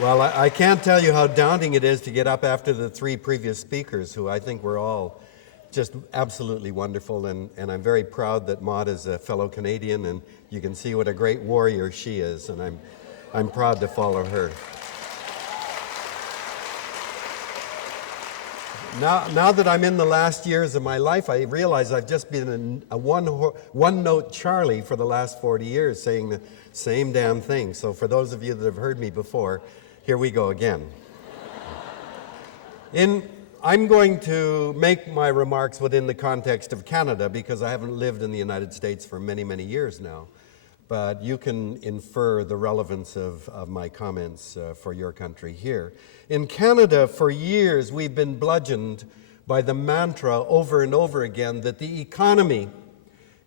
Well, I can't tell you how daunting it is to get up after the three previous speakers, who I think were all just absolutely wonderful, and I'm very proud that Maud is a fellow Canadian, and you can see what a great warrior she is, and I'm proud to follow her. Now that I'm in the last years of my life, I realize I've just been a one-note Charlie for the last 40 years, saying the same damn thing. So for those of you that have heard me before, here we go again. I'm going to make my remarks within the context of Canada because I haven't lived in the United States for many, many years now. But you can infer the relevance of my comments for your country here. In Canada, for years, we've been bludgeoned by the mantra over and over again that the economy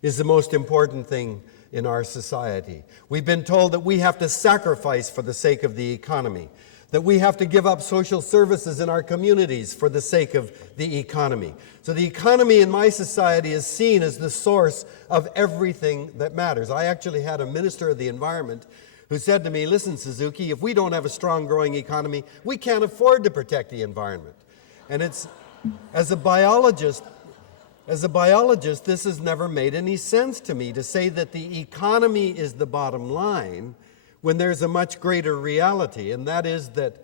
is the most important thing in our society. We've been told that we have to sacrifice for the sake of the economy, that we have to give up social services in our communities for the sake of the economy. So the economy in my society is seen as the source of everything that matters. I actually had a minister of the environment who said to me, "Listen, Suzuki, if we don't have a strong growing economy, we can't afford to protect the environment." And as a biologist, this has never made any sense to me, to say that the economy is the bottom line when there's a much greater reality, and that is that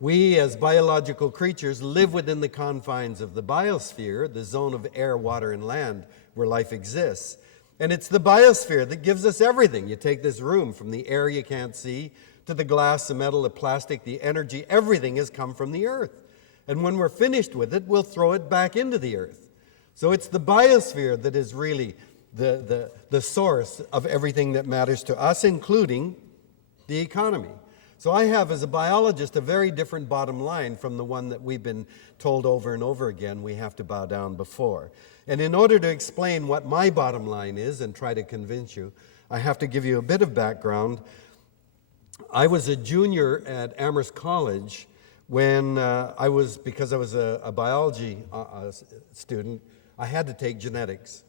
we as biological creatures live within the confines of the biosphere, the zone of air, water, and land where life exists. And it's the biosphere that gives us everything. You take this room, from the air you can't see to the glass, the metal, the plastic, the energy, everything has come from the earth. And when we're finished with it, we'll throw it back into the earth. So it's the biosphere that is really the source of everything that matters to us, including the economy. So I have, as a biologist, a very different bottom line from the one that we've been told over and over again we have to bow down before. And in order to explain what my bottom line is and try to convince you, I have to give you a bit of background. I was a junior at Amherst College when because I was a biology student, I had to take genetics.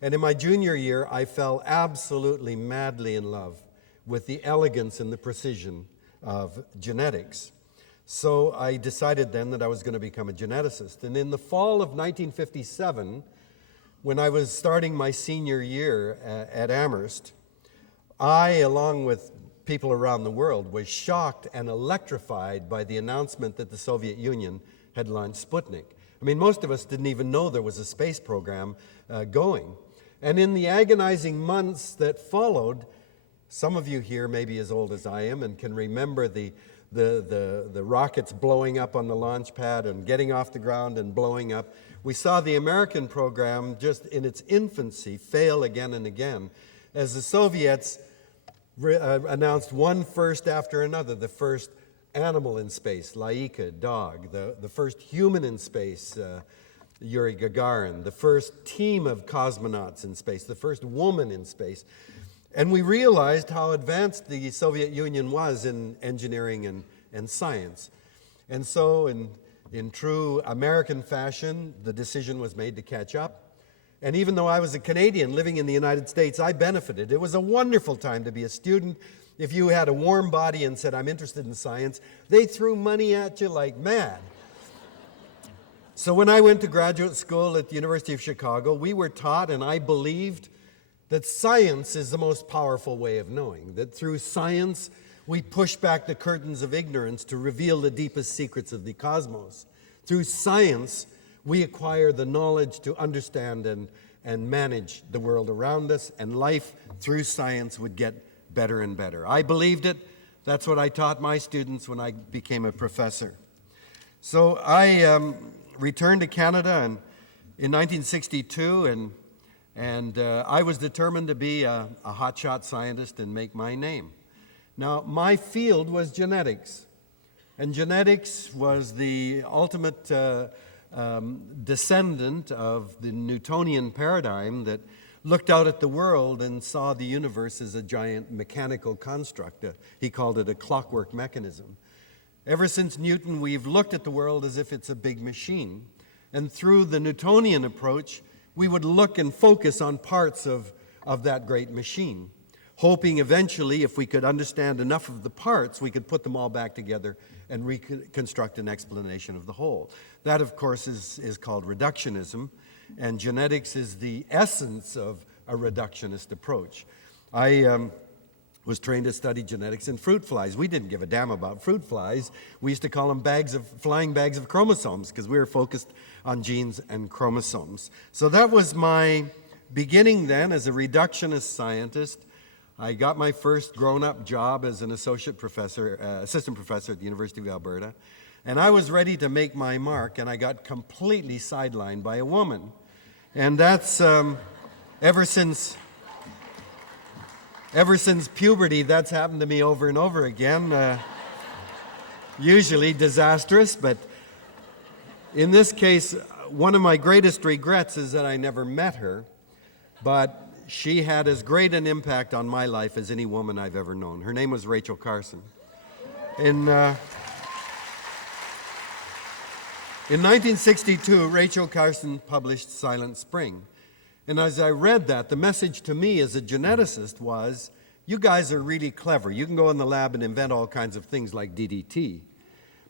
And in my junior year, I fell absolutely madly in love with the elegance and the precision of genetics. So I decided then that I was going to become a geneticist. And in the fall of 1957, when I was starting my senior year at Amherst, I, along with people around the world, was shocked and electrified by the announcement that the Soviet Union had launched Sputnik. I mean, most of us didn't even know there was a space program going. And in the agonizing months that followed, some of you here may be as old as I am and can remember the rockets blowing up on the launch pad and getting off the ground and blowing up. We saw the American program, just in its infancy, fail again and again as the Soviets announced one first after another. The first animal in space, Laika, dog. The first human in space, Yuri Gagarin. The first team of cosmonauts in space. The first woman in space. And we realized how advanced the Soviet Union was in engineering and science. And so in true American fashion, the decision was made to catch up. And even though I was a Canadian living in the United States, I benefited. It was a wonderful time to be a student. If you had a warm body and said, "I'm interested in science," they threw money at you like mad. So when I went to graduate school at the University of Chicago, we were taught, and I believed, that science is the most powerful way of knowing, that through science we push back the curtains of ignorance to reveal the deepest secrets of the cosmos. Through science, we acquire the knowledge to understand and manage the world around us, and life through science would get better and better. I believed it. That's what I taught my students when I became a professor. So I returned to Canada in 1962, and I was determined to be a hotshot scientist and make my name. Now, my field was genetics, and genetics was the ultimate descendant of the Newtonian paradigm that looked out at the world and saw the universe as a giant mechanical construct. He called it a clockwork mechanism. Ever since Newton, we've looked at the world as if it's a big machine. And through the Newtonian approach, we would look and focus on parts of that great machine. hoping eventually, if we could understand enough of the parts, we could put them all back together and reconstruct an explanation of the whole. That, of course, is called reductionism, and genetics is the essence of a reductionist approach. I was trained to study genetics in fruit flies. We didn't give a damn about fruit flies. We used to call them flying bags of chromosomes, because we were focused on genes and chromosomes. So that was my beginning then as a reductionist scientist. I got my first grown-up job as an assistant professor at the University of Alberta, and I was ready to make my mark, and I got completely sidelined by a woman. And that's, ever since puberty, that's happened to me over and over again, usually disastrous, but in this case, one of my greatest regrets is that I never met her, but she had as great an impact on my life as any woman I've ever known. Her name was Rachel Carson. In 1962, Rachel Carson published Silent Spring. And as I read that, the message to me as a geneticist was, you guys are really clever. You can go in the lab and invent all kinds of things like DDT.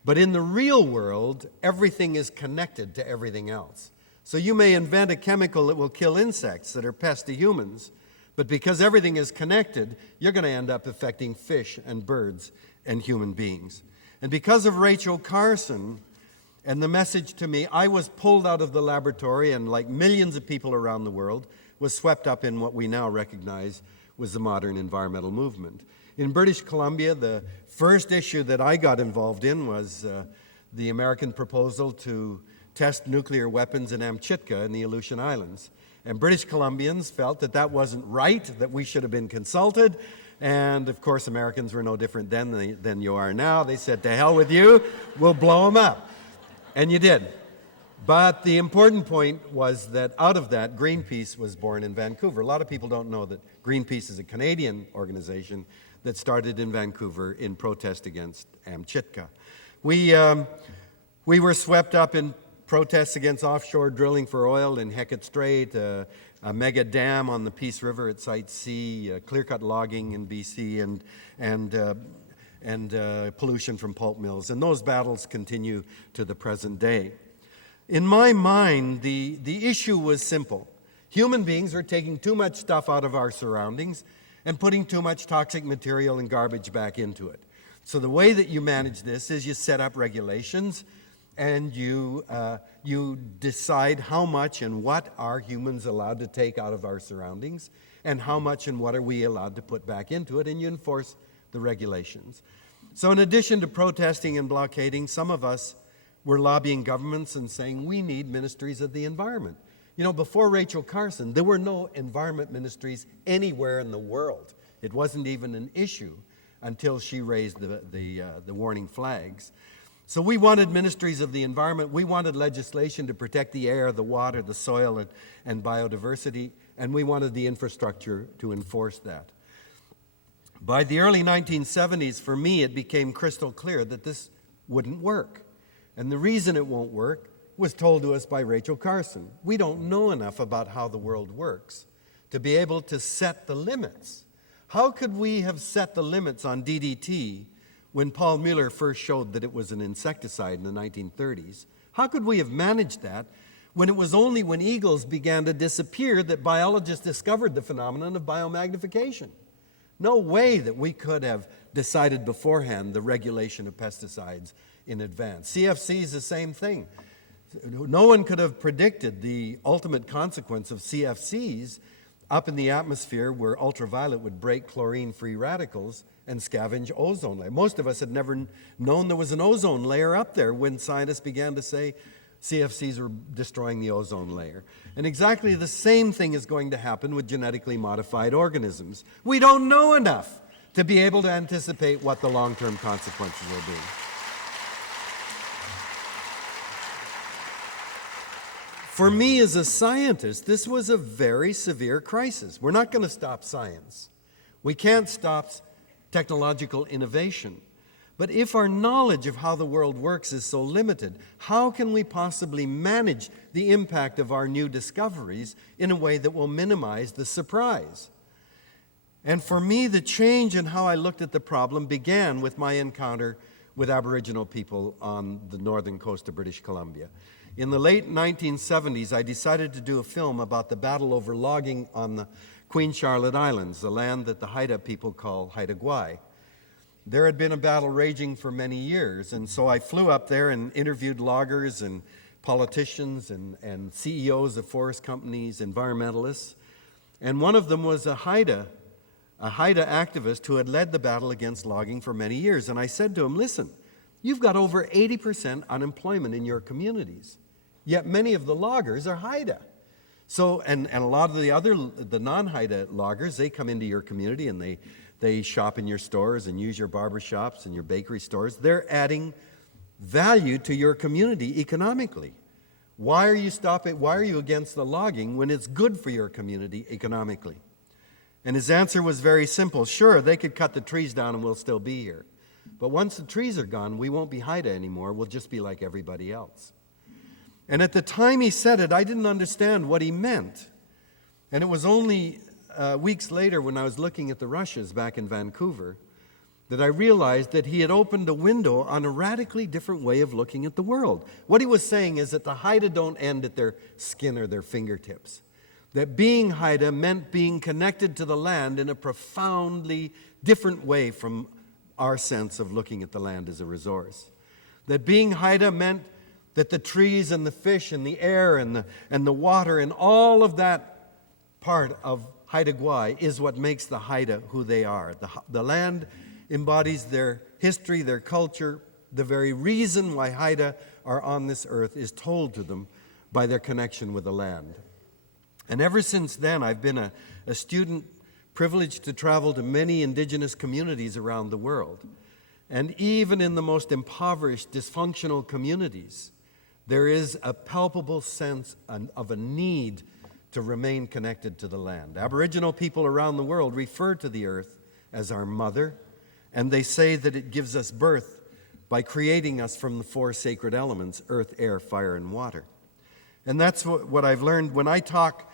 But in the real world, everything is connected to everything else. So you may invent a chemical that will kill insects that are pests to humans, but because everything is connected, you're going to end up affecting fish and birds and human beings. And because of Rachel Carson and the message to me, I was pulled out of the laboratory and, like millions of people around the world, was swept up in what we now recognize was the modern environmental movement. In British Columbia, the first issue that I got involved in was the American proposal to test nuclear weapons in Amchitka in the Aleutian Islands. And British Columbians felt that that wasn't right, that we should have been consulted. And of course, Americans were no different then than you are now. They said, to hell with you, we'll blow them up. And you did. But the important point was that out of that, Greenpeace was born in Vancouver. A lot of people don't know that Greenpeace is a Canadian organization that started in Vancouver in protest against Amchitka. We were swept up in protests against offshore drilling for oil in Hecate Strait, a mega dam on the Peace River at Site C, clear-cut logging in BC, and pollution from pulp mills. And those battles continue to the present day. In my mind, the issue was simple. Human beings are taking too much stuff out of our surroundings and putting too much toxic material and garbage back into it. So the way that you manage this is you set up regulations and you decide how much and what are humans allowed to take out of our surroundings and how much and what are we allowed to put back into it, and you enforce the regulations. So in addition to protesting and blockading, some of us were lobbying governments and saying we need ministries of the environment. You know, before Rachel Carson, there were no environment ministries anywhere in the world. It wasn't even an issue until she raised the warning flags. So we wanted ministries of the environment. We wanted legislation to protect the air, the water, the soil, and biodiversity, and we wanted the infrastructure to enforce that. By the early 1970s, for me, it became crystal clear that this wouldn't work. And the reason it won't work was told to us by Rachel Carson. We don't know enough about how the world works to be able to set the limits. How could we have set the limits on DDT when Paul Mueller first showed that it was an insecticide in the 1930s? How could we have managed that when it was only when eagles began to disappear that biologists discovered the phenomenon of biomagnification? No way that we could have decided beforehand the regulation of pesticides in advance. CFC is the same thing. No one could have predicted the ultimate consequence of CFCs up in the atmosphere where ultraviolet would break chlorine-free radicals and scavenge ozone layer. Most of us had never known there was an ozone layer up there when scientists began to say CFCs were destroying the ozone layer. And exactly the same thing is going to happen with genetically modified organisms. We don't know enough to be able to anticipate what the long-term consequences will be. For me as a scientist, this was a very severe crisis. We're not going to stop science. We can't stop technological innovation. But if our knowledge of how the world works is so limited, how can we possibly manage the impact of our new discoveries in a way that will minimize the surprise? And for me, the change in how I looked at the problem began with my encounter with Aboriginal people on the northern coast of British Columbia. In the late 1970s, I decided to do a film about the battle over logging on the Queen Charlotte Islands, the land that the Haida people call Haida Gwaii. There had been a battle raging for many years, and so I flew up there and interviewed loggers and politicians and CEOs of forest companies, environmentalists. And one of them was a Haida activist who had led the battle against logging for many years. And I said to him, listen, you've got over 80% unemployment in your communities, yet many of the loggers are Haida. So, and a lot of the non-Haida loggers, they come into your community and they shop in your stores and use your barber shops and your bakery stores. They're adding value to your community economically. Why are you against the logging when it's good for your community economically? And his answer was very simple. Sure, they could cut the trees down and we'll still be here. But once the trees are gone, we won't be Haida anymore. We'll just be like everybody else. And at the time he said it, I didn't understand what he meant. And it was only weeks later when I was looking at the rushes back in Vancouver that I realized that he had opened a window on a radically different way of looking at the world. What he was saying is that the Haida don't end at their skin or their fingertips. That being Haida meant being connected to the land in a profoundly different way from our sense of looking at the land as a resource. That being Haida meant that the trees and the fish and the air and the water and all of that part of Haida Gwaii is what makes the Haida who they are. The land embodies their history, their culture. The very reason why Haida are on this earth is told to them by their connection with the land. And ever since then, I've been a student privileged to travel to many Indigenous communities around the world. And even in the most impoverished, dysfunctional communities, there is a palpable sense of a need to remain connected to the land. Aboriginal people around the world refer to the earth as our mother, and they say that it gives us birth by creating us from the four sacred elements, earth, air, fire, and water. And that's what I've learned when I talk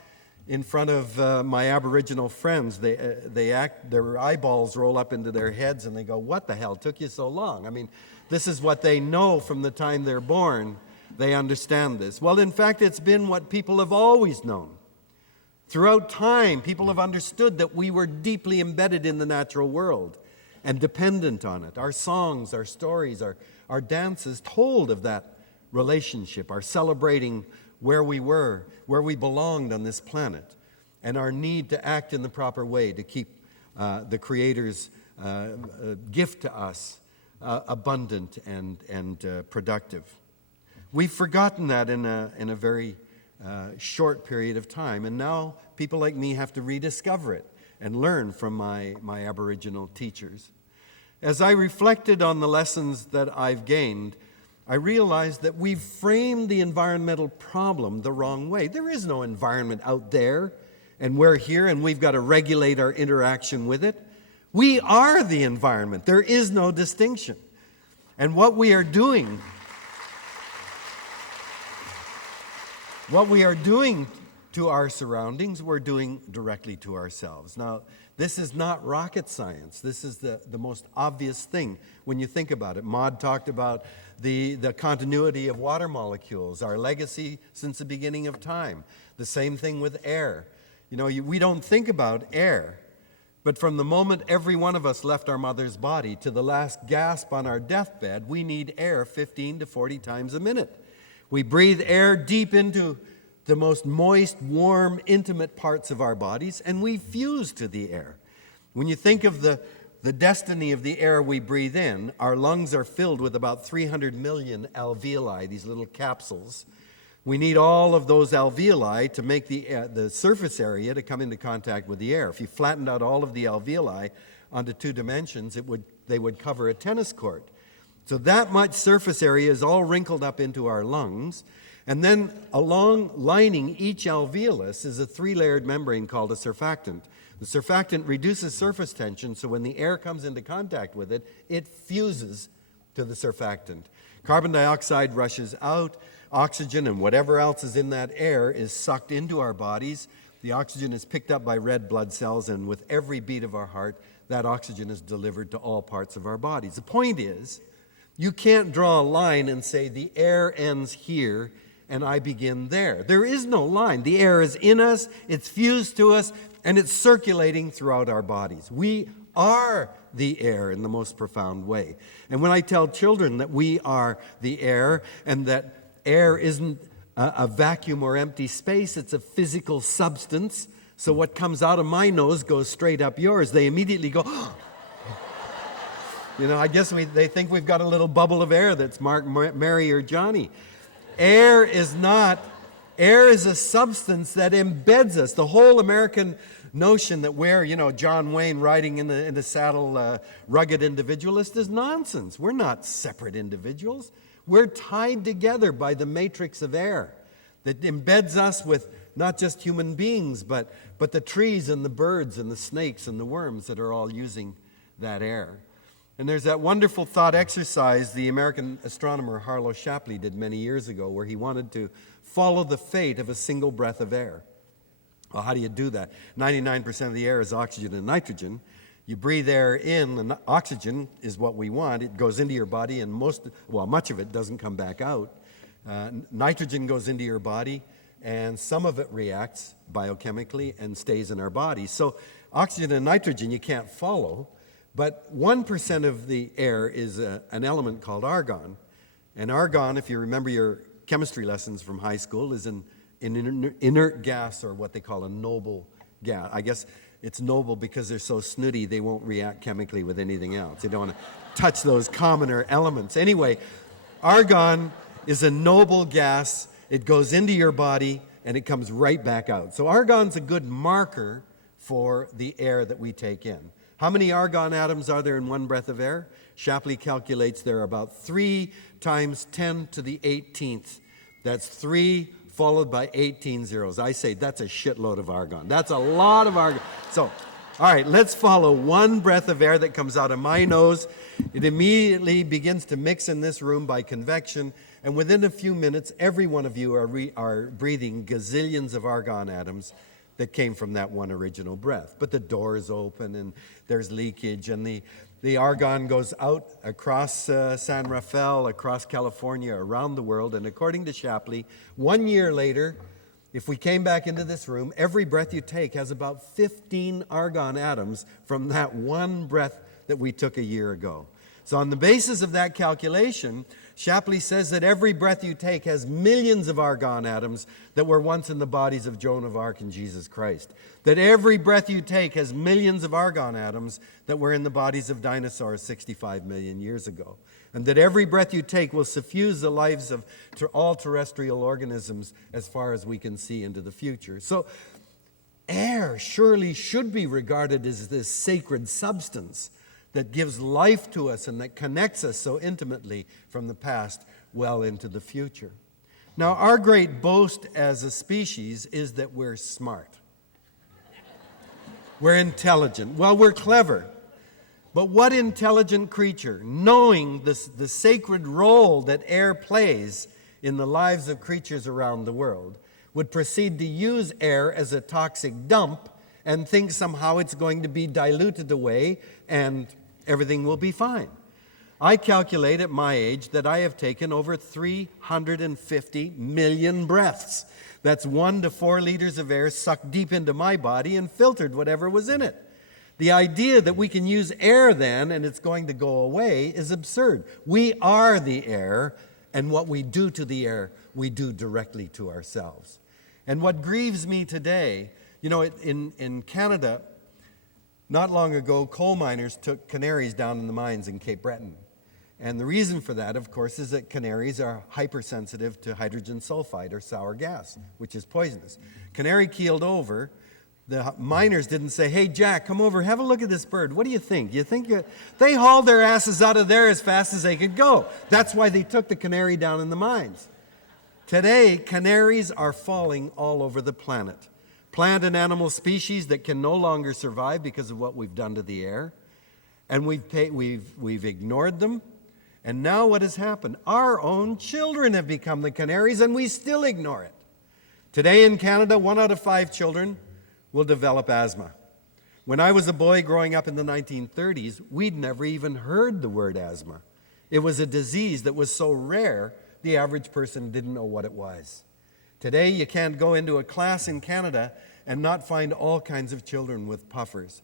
in front of my Aboriginal friends. Their eyeballs roll up into their heads and they go, what the hell took you so long? I mean, this is what they know from the time they're born. They understand this. Well, in fact, it's been what people have always known. Throughout time, people have understood that we were deeply embedded in the natural world and dependent on it. Our songs, our stories, our dances told of that relationship, our celebrating where we were, where we belonged on this planet, and our need to act in the proper way to keep the Creator's gift to us abundant and productive. We've forgotten that in a very short period of time, and now people like me have to rediscover it and learn from my Aboriginal teachers. As I reflected on the lessons that I've gained, I realized that we've framed the environmental problem the wrong way. There is no environment out there, and we're here, and we've got to regulate our interaction with it. We are the environment. There is no distinction. And what we are doing to our surroundings, we're doing directly to ourselves. Now, this is not rocket science. This is the most obvious thing when you think about it. Maud talked about the continuity of water molecules, our legacy since the beginning of time. The same thing with air. You know, we don't think about air, but from the moment every one of us left our mother's body to the last gasp on our deathbed, we need air 15 to 40 times a minute. We breathe air deep into the most moist, warm, intimate parts of our bodies, and we fuse to the air. When you think of the destiny of the air we breathe in, our lungs are filled with about 300 million alveoli, these little capsules. We need all of those alveoli to make the surface area to come into contact with the air. If you flattened out all of the alveoli onto 2 dimensions, they would cover a tennis court. So that much surface area is all wrinkled up into our lungs. And then along lining each alveolus is a 3-layered membrane called a surfactant. The surfactant reduces surface tension, so when the air comes into contact with it, it fuses to the surfactant. Carbon dioxide rushes out, oxygen and whatever else is in that air is sucked into our bodies, The oxygen is picked up by red blood cells, and with every beat of our heart, that oxygen is delivered to all parts of our bodies. The point is, you can't draw a line and say the air ends here and I begin there. There is no line. The air is in us, it's fused to us, and it's circulating throughout our bodies. We are the air in the most profound way. And when I tell children that we are the air and that air isn't a vacuum or empty space, it's a physical substance, so what comes out of my nose goes straight up yours, they immediately go, oh. I guess they think we've got a little bubble of air that's Mark, Mary, or Johnny. Air is a substance that embeds us. The whole American notion that we're, John Wayne riding in the saddle, rugged individualist is nonsense. We're not separate individuals. We're tied together by the matrix of air that embeds us with not just human beings, but the trees and the birds and the snakes and the worms that are all using that air. And there's that wonderful thought exercise the American astronomer Harlow Shapley did many years ago, where he wanted to follow the fate of a single breath of air. Well, how do you do that? 99% of the air is oxygen and nitrogen. You breathe air in, and oxygen is what we want. It goes into your body, and much of it doesn't come back out. Nitrogen goes into your body, and some of it reacts biochemically and stays in our body. So oxygen and nitrogen you can't follow. But 1% of the air is an element called argon. And argon, if you remember your chemistry lessons from high school, is an inert gas, or what they call a noble gas. I guess it's noble because they're so snooty they won't react chemically with anything else. They don't want to touch those commoner elements. Anyway, argon is a noble gas. It goes into your body and it comes right back out. So argon's a good marker for the air that we take in. How many argon atoms are there in one breath of air? Shapley calculates there are about 3 times 10 to the 18th. That's 3 followed by 18 zeros. I say that's a shitload of argon. That's a lot of argon. So, all right, let's follow one breath of air that comes out of my nose. It immediately begins to mix in this room by convection, and within a few minutes, every one of you are breathing gazillions of argon atoms that came from that one original breath. But the door is open and there's leakage, and the argon goes out across San Rafael, across California, around the world. And according to Shapley, 1 year later, if we came back into this room, every breath you take has about 15 argon atoms from that one breath that we took a year ago. So on the basis of that calculation, Shapley says that every breath you take has millions of argon atoms that were once in the bodies of Joan of Arc and Jesus Christ. That every breath you take has millions of argon atoms that were in the bodies of dinosaurs 65 million years ago. And that every breath you take will suffuse the lives of all terrestrial organisms as far as we can see into the future. So air surely should be regarded as this sacred substance that gives life to us and that connects us so intimately from the past well into the future. Now, our great boast as a species is that we're smart. We're intelligent. Well, we're clever. But what intelligent creature, knowing the sacred role that air plays in the lives of creatures around the world, would proceed to use air as a toxic dump and think somehow it's going to be diluted away and everything will be fine? I calculate at my age that I have taken over 350 million breaths. That's 1 to 4 liters of air sucked deep into my body and filtered whatever was in it. The idea that we can use air then and it's going to go away is absurd. We are the air, and what we do to the air, we do directly to ourselves. And what grieves me today, in Canada, not long ago, coal miners took canaries down in the mines in Cape Breton. And the reason for that, of course, is that canaries are hypersensitive to hydrogen sulfide, or sour gas, which is poisonous. Canary keeled over. The miners didn't say, "Hey, Jack, come over, have a look at this bird. What do you think? They hauled their asses out of there as fast as they could go. That's why they took the canary down in the mines. Today, canaries are falling all over the planet. Plant and animal species that can no longer survive because of what we've done to the air. And we've ignored them. And now what has happened? Our own children have become the canaries, and we still ignore it. Today in Canada, 1 out of 5 children will develop asthma. When I was a boy growing up in the 1930s, we'd never even heard the word asthma. It was a disease that was so rare, the average person didn't know what it was. Today, you can't go into a class in Canada and not find all kinds of children with puffers.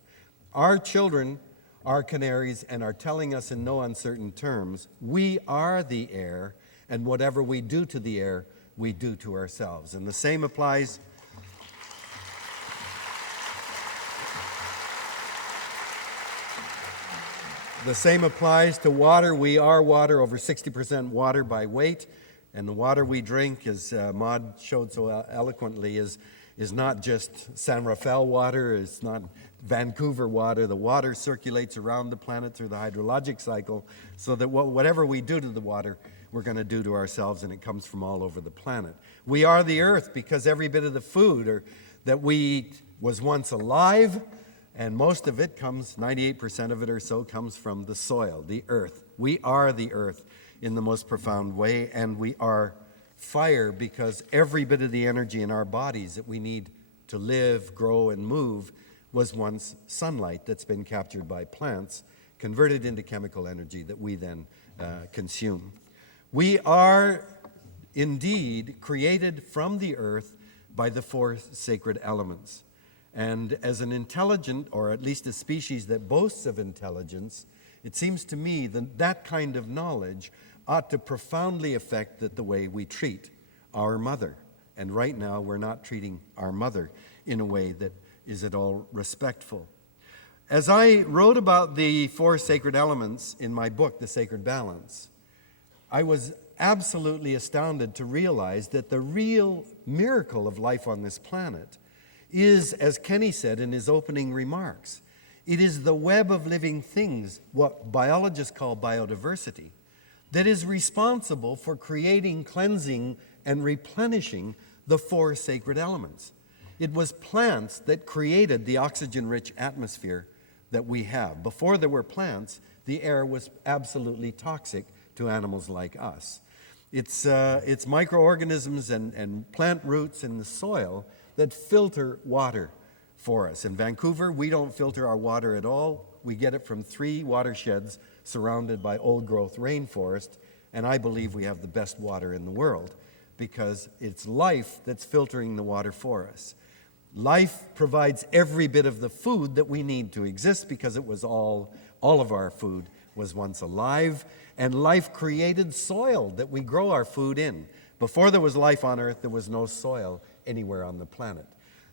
Our children are canaries and are telling us in no uncertain terms, we are the air, and whatever we do to the air, we do to ourselves. And the same applies to water. We are water, over 60% water by weight. And the water we drink, as Maud showed so eloquently, is not just San Rafael water, it's not Vancouver water. The water circulates around the planet through the hydrologic cycle, so that whatever we do to the water, we're going to do to ourselves, and it comes from all over the planet. We are the earth because every bit of the food that we eat was once alive, and most of it comes, 98% of it or so, comes from the soil, the earth. We are the earth in the most profound way, and we are fire because every bit of the energy in our bodies that we need to live, grow, and move was once sunlight that's been captured by plants, converted into chemical energy that we then consume. We are indeed created from the earth by the four sacred elements. And as an intelligent, or at least a species that boasts of intelligence, it seems to me that that kind of knowledge ought to profoundly affect the way we treat our mother. And right now, we're not treating our mother in a way that is at all respectful. As I wrote about the four sacred elements in my book, The Sacred Balance, I was absolutely astounded to realize that the real miracle of life on this planet is, as Kenny said in his opening remarks, it is the web of living things, what biologists call biodiversity, that is responsible for creating, cleansing, and replenishing the four sacred elements. It was plants that created the oxygen-rich atmosphere that we have. Before there were plants, the air was absolutely toxic to animals like us. It's microorganisms and plant roots in the soil that filter water for us. In Vancouver, we don't filter our water at all. We get it from 3 watersheds surrounded by old-growth rainforest, and I believe we have the best water in the world because it's life that's filtering the water for us. Life provides every bit of the food that we need to exist because it was all of our food was once alive, and life created soil that we grow our food in. Before there was life on Earth, there was no soil anywhere on the planet.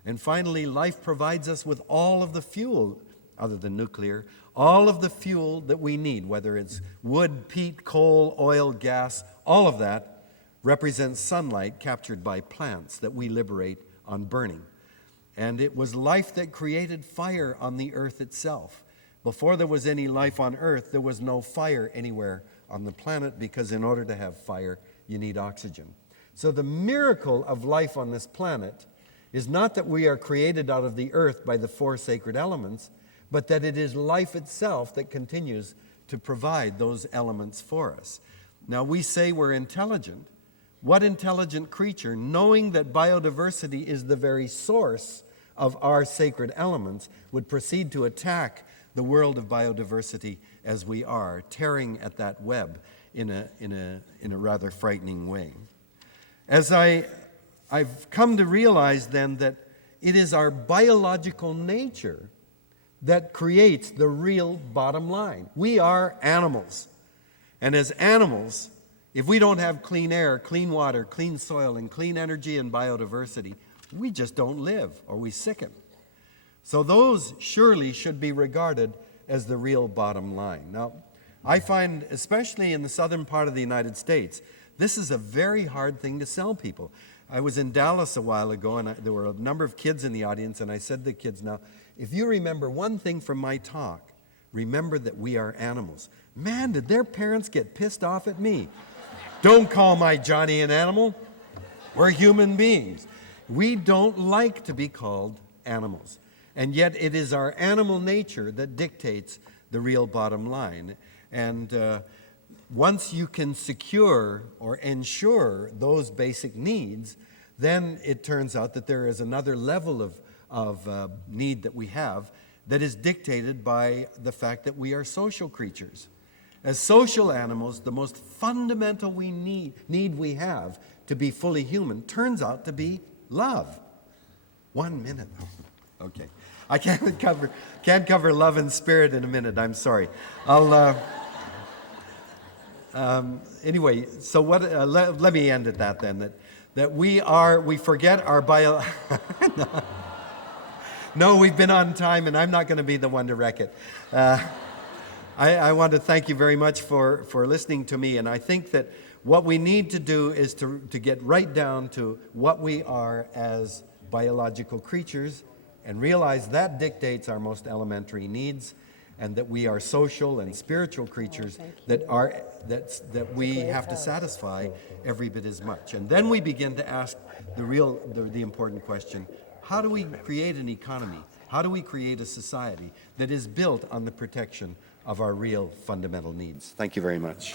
And finally, life provides us with all of the fuel, other than nuclear, all of the fuel that we need, whether it's wood, peat, coal, oil, gas, all of that represents sunlight captured by plants that we liberate on burning. And it was life that created fire on the earth itself. Before there was any life on Earth, there was no fire anywhere on the planet because in order to have fire, you need oxygen. So the miracle of life on this planet is not that we are created out of the earth by the 4 sacred elements, but that it is life itself that continues to provide those elements for us. Now we say we're intelligent. What intelligent creature, knowing that biodiversity is the very source of our sacred elements, would proceed to attack the world of biodiversity as we are, tearing at that web in a rather frightening way? As I've come to realize then that it is our biological nature that creates the real bottom line. We are animals. And as animals, if we don't have clean air, clean water, clean soil, and clean energy and biodiversity, we just don't live, or we sicken. So those surely should be regarded as the real bottom line. Now, I find, especially in the southern part of the United States, this is a very hard thing to sell people. I was in Dallas a while ago, and there were a number of kids in the audience, and I said to the kids, now, if you remember one thing from my talk, remember that we are animals. Man, did their parents get pissed off at me. Don't call my Johnny an animal. We're human beings. We don't like to be called animals. And yet it is our animal nature that dictates the real bottom line. And once you can secure or ensure those basic needs, then it turns out that there is another level need that we have that is dictated by the fact that we are social creatures. As social animals, the most fundamental need we have to be fully human turns out to be love. 1 minute. Okay. I can't cover love and spirit in a minute. I'm sorry. Anyway, so what? Let me end at that then. That we forget our bio. No, we've been on time, and I'm not going to be the one to wreck it. I want to thank you very much for listening to me, and I think that what we need to do is to get right down to what we are as biological creatures and realize that dictates our most elementary needs, and that we are social and spiritual creatures that we have to satisfy every bit as much. And then we begin to ask the important question: how do we create an economy? How do we create a society that is built on the protection of our real fundamental needs? Thank you very much.